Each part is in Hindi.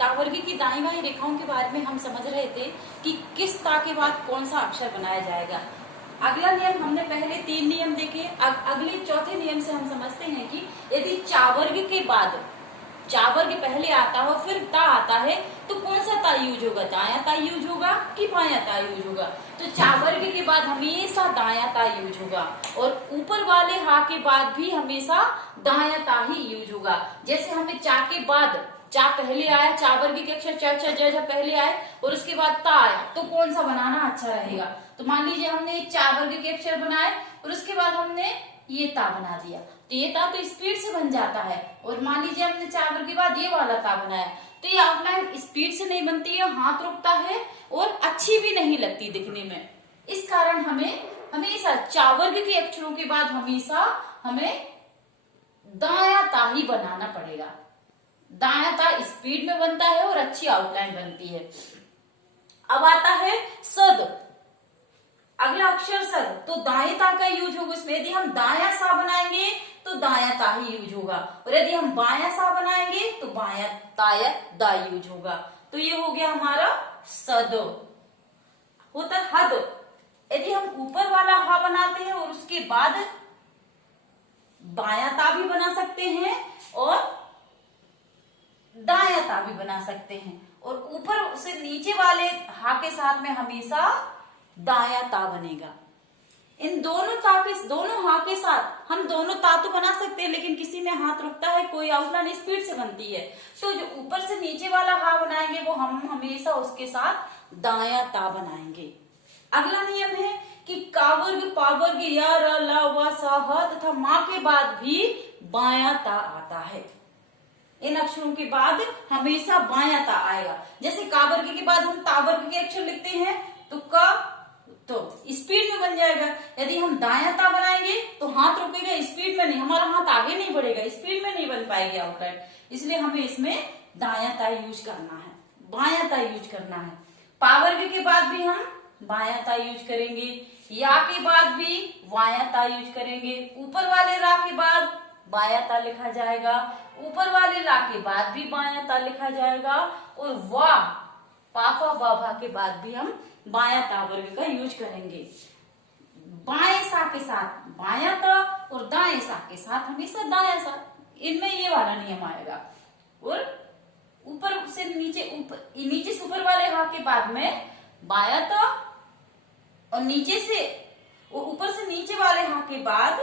तावर्गी की दाईं बाईं रेखाओं के बारे में हम समझ रहे थे कि किस ता के बाद कौन सा अक्षर बनाया जाएगा। अगला नियम हमने पहले 3 नियम देखे। अगले चौथे नियम से हम समझते हैं कि यदि चावर्ग के बाद चावर्ग पहले आता हो फिर ता आता है तो कौन सा ता यूज होगा, दायां ता यूज होगा कि बायां ता यूज होगा। तो चावर्ग के बाद हमेशा दायां ता यूज होगा और ऊपर वाले हा के बाद भी हमेशा दायां ता ही यूज होगा। जैसे हमें चा के बाद चा पहले आया, चावर्ग के अक्षर च छ ज पहले आए और उसके बाद ता आया तो कौन सा बनाना अच्छा रहेगा। तो मान लीजिए हमने चावर्ग के अक्षर बनाए और उसके बाद हमने ये ता बना दिया तो ये ता तो स्पीड से बन जाता है। और मान लीजिए हमने चावर्ग के बाद ये वाला ता बनाया तो ये आउटलाइन स्पीड से नहीं बनती है, हाथ रुकता है और अच्छी भी नहीं लगती दिखने में। इस कारण हमें हमेशा चावर्ग के अक्षरों के बाद हमेशा हमें दायां ता ही बनाना पड़ेगा। दायां ता स्पीड में बनता है और अच्छी आउटलाइन बनती है। अब आता है सद, अगला अक्षर सद, तो दाएं ता का यूज होगा इसमें। यदि हम दायां सा बनाएंगे तो दायां ता ही यूज होगा और यदि हम बायां सा बनाएंगे तो बायां ता या दा यूज होगा। तो ये हो गया हमारा सद। होता है हद, यदि हम ऊपर वाला हा बनाते हैं और उसके बाद बायां ता भी बना सकते हैं और दायां ता भी बना सकते हैं और ऊपर से नीचे वाले हा के साथ में हमेशा दायां ता बनेगा। इन दोनों हा के साथ हम दोनों ता तो बना सकते हैं लेकिन किसी में हाथ रुकता है, कोई आउटलाइन स्पीड से बनती है तो जो ऊपर से नीचे वाला हा बनाएंगे वो हम हमेशा उसके साथ दायां ता बनाएंगे। अगला नियम है कि कावर्ग, पावर्ग, या, र, ल, व, स, ह तथा मा के बाद भी बायां ता आता है। इन अक्षरों के बाद हमेशा बायां ता आएगा। जैसे कावर्ग के बाद हम तावर्ग के अक्षर लिखते हैं तो क तो स्पीड में बन जाएगा। यदि हम दायां ता बनाएंगे तो हाथ रुकेगा, स्पीड में नहीं, हमारा हाथ आगे नहीं बढ़ेगा, स्पीड में नहीं बन पाएगी आउटलाइन। इसलिए हमें इसमें दायां ता यूज करना है, बायां ता यूज करना है। पावर्ग के बाद भी हम बायां ता यूज करेंगे, या के बाद भी बायां ता यूज करेंगे, ऊपर वाले रा के बाद बायां ता लिखा जाएगा, ऊपर वाले ला के बाद भी बायां ता लिखा जाएगा और वाह पाफा बाभा के बाद भी हम बायां ता वर्ग का यूज करेंगे। बाएं सा के साथ बायां ता और दाएं सा के साथ हमेशा दायां सा, इनमें ये वाला नियम आएगा। और ऊपर से नीचे से ऊपर वाले हा के बाद में बायां ता और ऊपर से नीचे वाले हा के बाद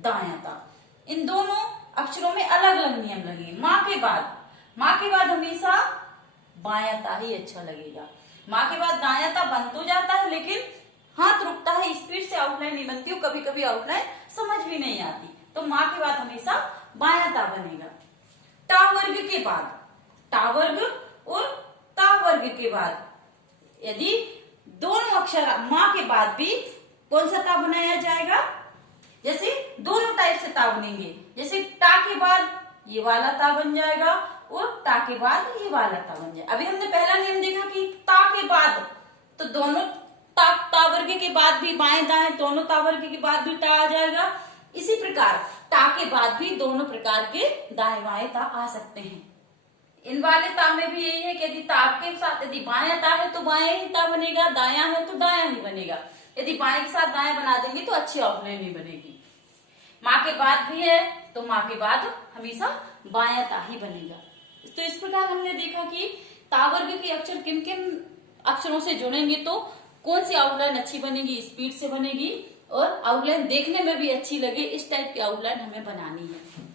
दायां ता। इन दोनों अक्षरों में अलग अलग नियम लगेंगे। माँ के बाद हमेशा बायां ता ही अच्छा लगेगा। माँ के बाद दायां ता बन तो जाता है लेकिन हाथ रुकता है, स्पीड से आउटलाइन नहीं बनती और कभी कभी आउटलाइन समझ भी नहीं आती। तो माँ के बाद हमेशा बायां ता बनेगा। टावर्ग के बाद टावर्ग और तावर्ग के बाद यदि दोनों अक्षर माँ के बाद भी कौन सा ता बनाया जाएगा, जैसे दोनों टाइप से ता बनेंगे। जैसे टा के बाद ये वाला ता बन जाएगा और ता के बाद ये वाला ता बन जाएगा। अभी हमने पहला नियम देखा कि ता के बाद तो दोनों तावर्ग के बाद भी बाएं दाएं दोनों तावर्ग के बाद भी ता आ जाएगा। इसी प्रकार ता के बाद भी दोनों प्रकार के दाएं बाएं ता आ सकते हैं। इन वाले ता में भी यही है कि यदि ता के साथ यदि बायां ता है तो बाएं ही ता बनेगा, दायां है तो दायां ही बनेगा। यदि बाएं के साथ दाएं बना देंगे तो अच्छी आउटलाइन नहीं बनेगी। माँ के बाद भी है तो माँ के बाद हमेशा बायां ता ही बनेगा। तो इस प्रकार हमने देखा कि तावर्ग के अक्षर किन किन अक्षरों से जुड़ेंगे तो कौन सी आउटलाइन अच्छी बनेगी, स्पीड से बनेगी और आउटलाइन देखने में भी अच्छी लगे, इस टाइप की आउटलाइन हमें बनानी है।